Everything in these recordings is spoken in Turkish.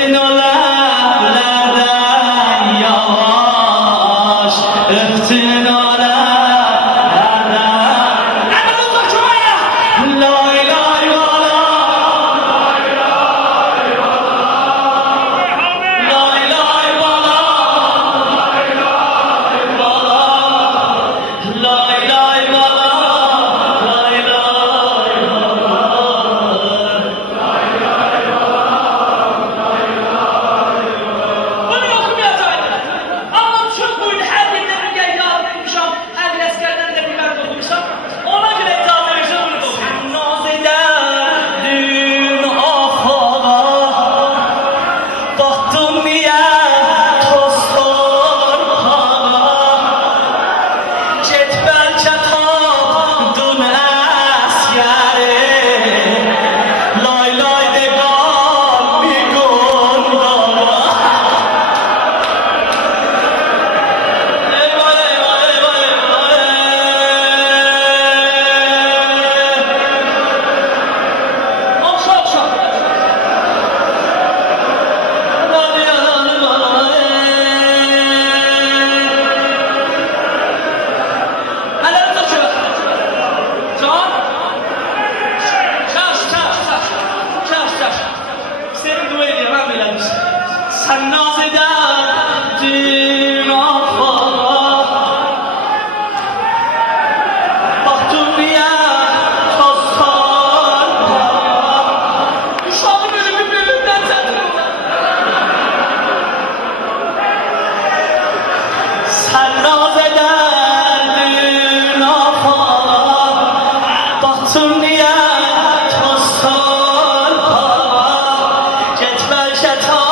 öptün o lablerden yavaş, öptün o lablerden. Hemen uzakçamaya! Lay lay bala, lay lay bala, lay lay bala, lay lay bala. Sen naz ederdin afara, baktın diye tosar para. Uşağın ölümü bölümden tetrim. Sen naz ederdin afara, baktın diye tosar para. Gitme şeytan.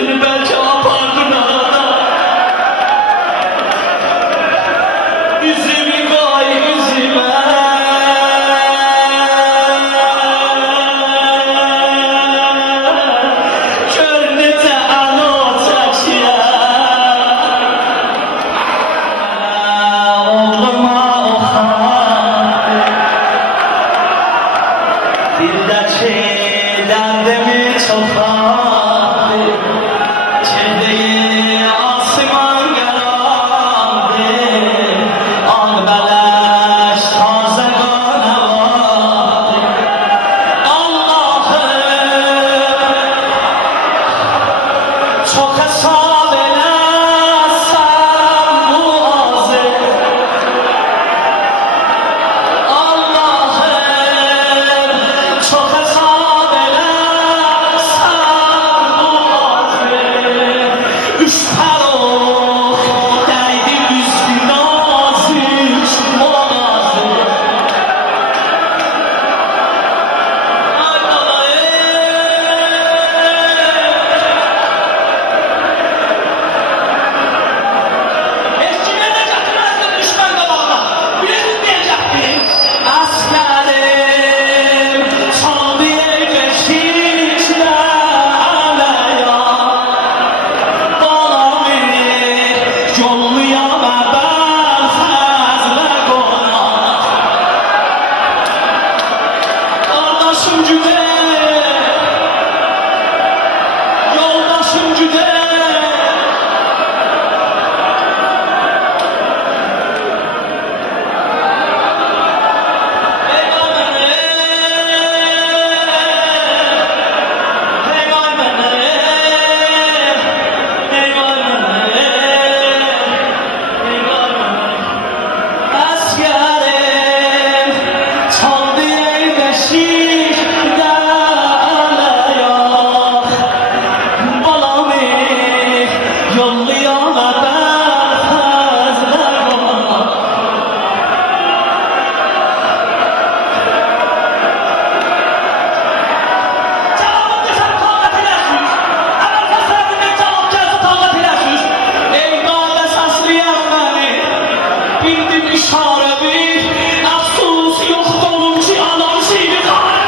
seni belki apardın arada. Üzümü koy üzüme. Gönlüte anlatacak ya. Oğluma oha. Dildeki derdimi çok ağır. Çevreyi asman karandı. Al beleş taze kana vardı. Allah'ım çok hesap edersen bu ağzı. Allah'ım çok hesap edersen bu ağzı. Üç parok değdi üstüne nazik boğazı. Ay babayım. Eskilerine katılmazsın düşman babama. Bilezik diyecektin. Askerim çaldı el beşiklerle ya. Balamı yollayama ben fazla konak. Kardeşim cüde, yoldaşım cüde. Askerim çaldı el beşiklerle ya. Balamı yollayana ben fazla konak. Cevabını sen tağlat eləsiz. Əvvəl təsəvvürdən cavab gəlsə tağlat eləsiz. Ey dağda saslayan məni, bildim işarə bir, əfsus yoxdur onun ki, anam seni tanır.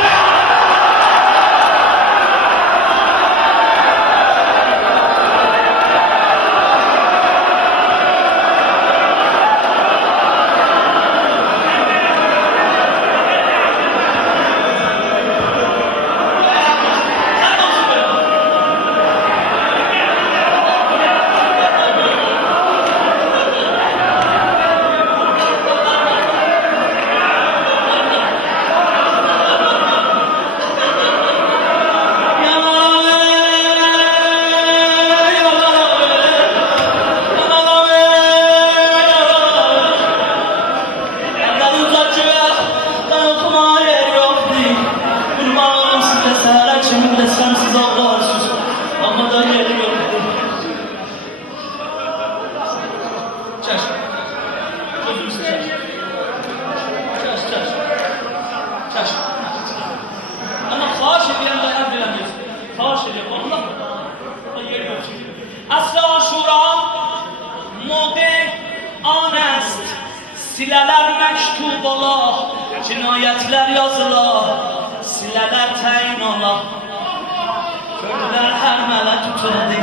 Sensiz Allah'sız ama da yeri yok. Çaş. Gözüm sıcak. Çaş, çaş. Çaş. Ama xahiş edirəm dayan bilemiyorsun. Xahiş edirəm Allah. Yeri yok çünkü. Asla şuram, model, honest. Silələr məktub ola, cinayətlər yazıla, silələr təyin ola. Gördülər hər mələ tutuldu.